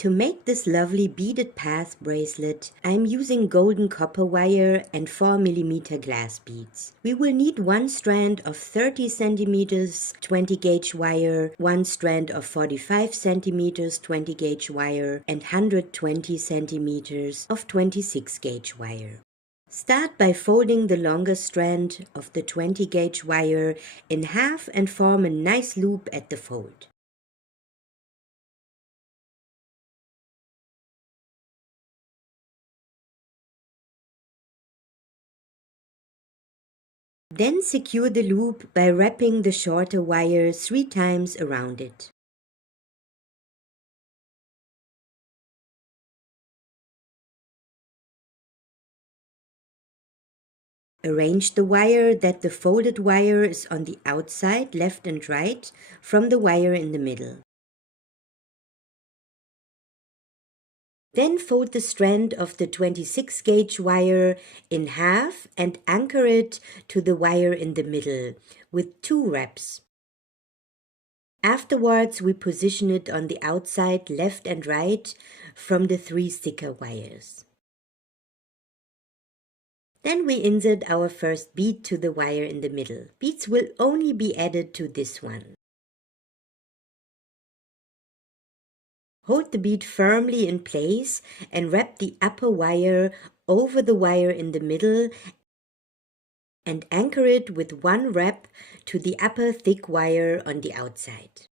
To make this lovely beaded path bracelet, I'm using golden copper wire and 4mm glass beads. We will need one strand of 30 centimeters 20 gauge wire, one strand of 45 centimeters 20 gauge wire, and 120 centimeters of 26 gauge wire. Start by folding the longer strand of the 20 gauge wire in half and form a nice loop at the fold. Then secure the loop by wrapping the shorter wire 3 times around it. Arrange the wire that the folded wire is on the outside, left and right, from the wire in the middle. Then fold the strand of the 26 gauge wire in half and anchor it to the wire in the middle with 2 wraps. Afterwards, we position it on the outside, left and right, from the 3 sticker wires. Then we insert our first bead to the wire in the middle. Beads will only be added to this one. Hold the bead firmly in place and wrap the upper wire over the wire in the middle and anchor it with 1 wrap to the upper thick wire on the outside.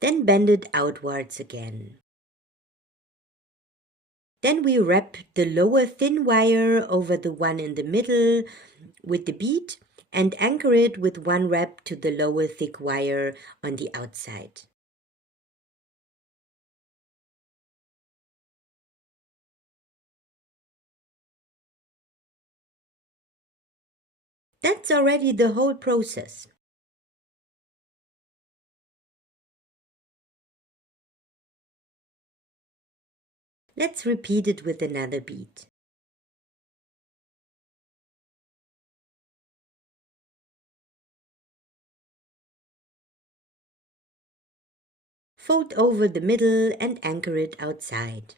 Then bend it outwards again. Then we wrap the lower thin wire over the one in the middle with the bead and anchor it with 1 wrap to the lower thick wire on the outside. That's already the whole process. Let's repeat it with another bead. Fold over the middle and anchor it outside.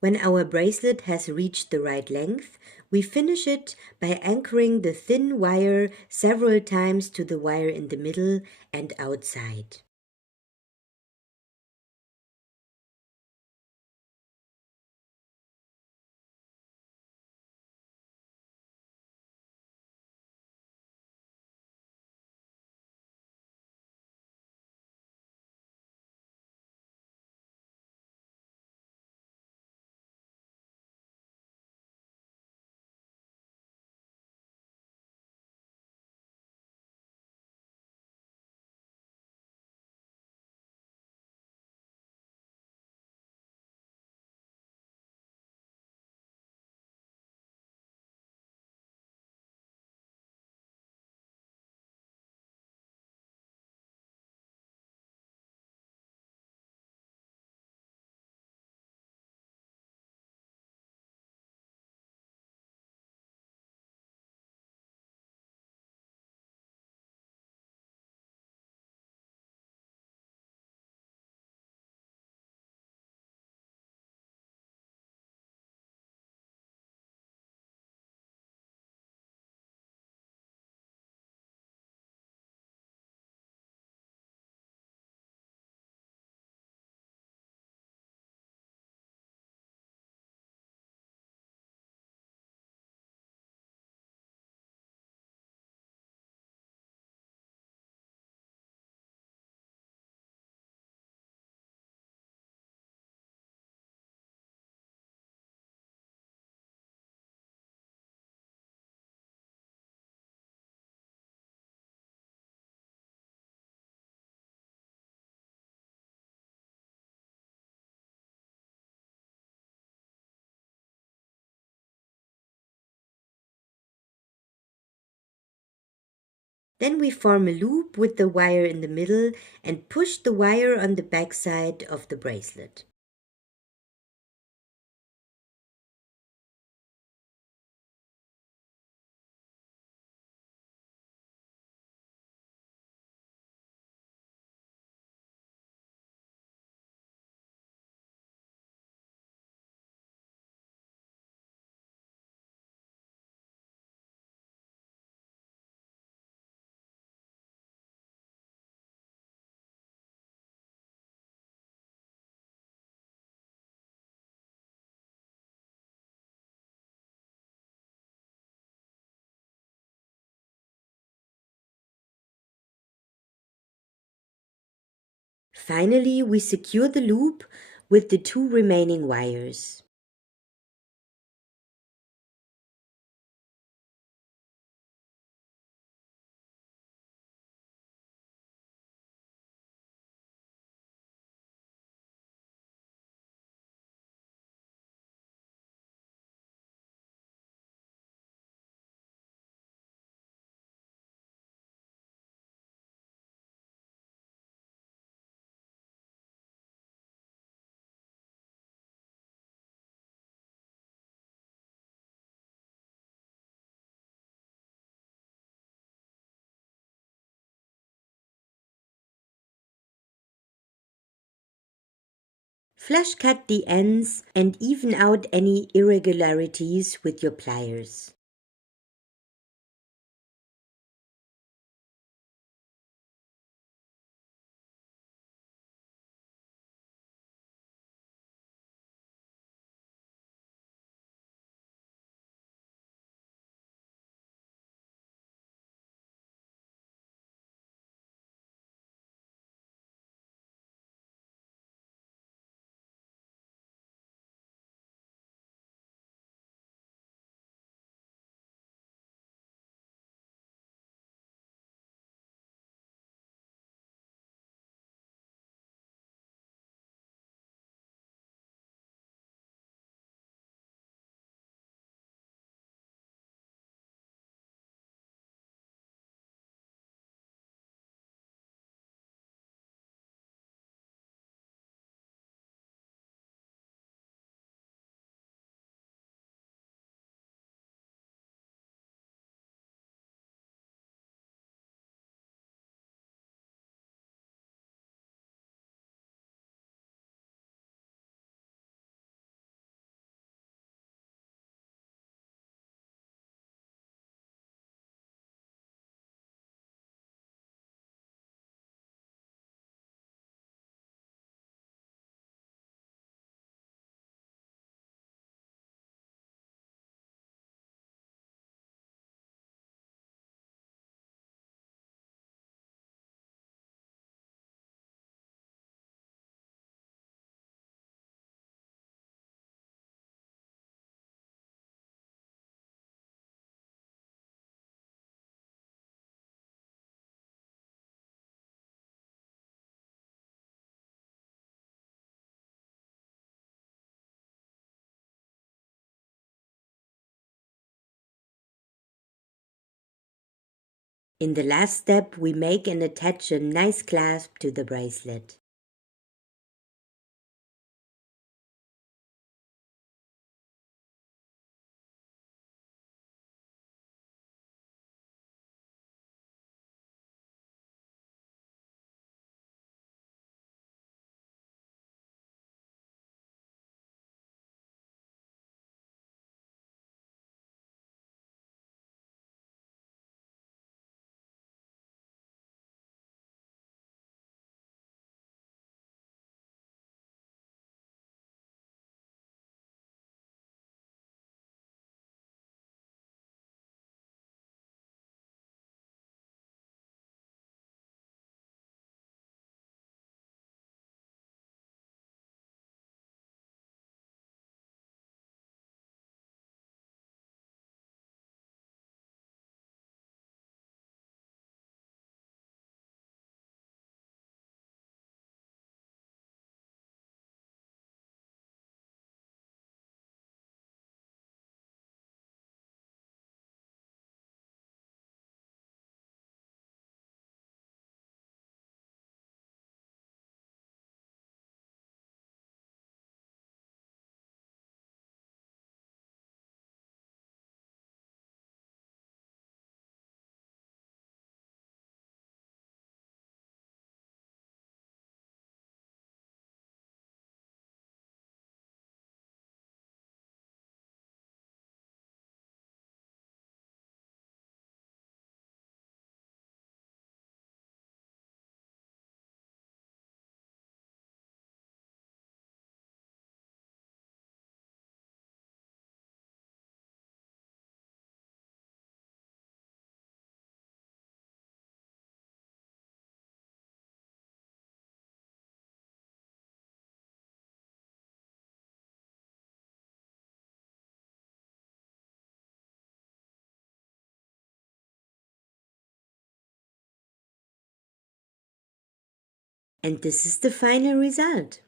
When our bracelet has reached the right length, we finish it by anchoring the thin wire several times to the wire in the middle and outside. Then we form a loop with the wire in the middle and push the wire on the back side of the bracelet. Finally, we secure the loop with the two remaining wires. Flush cut the ends and even out any irregularities with your pliers. In the last step, we make and attach a nice clasp to the bracelet. And this is the final result.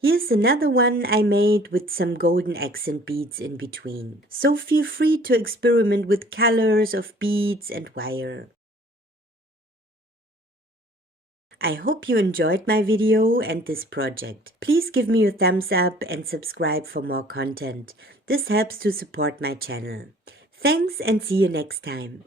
Here's another one I made with some golden accent beads in between. So feel free to experiment with colors of beads and wire. I hope you enjoyed my video and this project. Please give me a thumbs up and subscribe for more content. This helps to support my channel. Thanks and see you next time.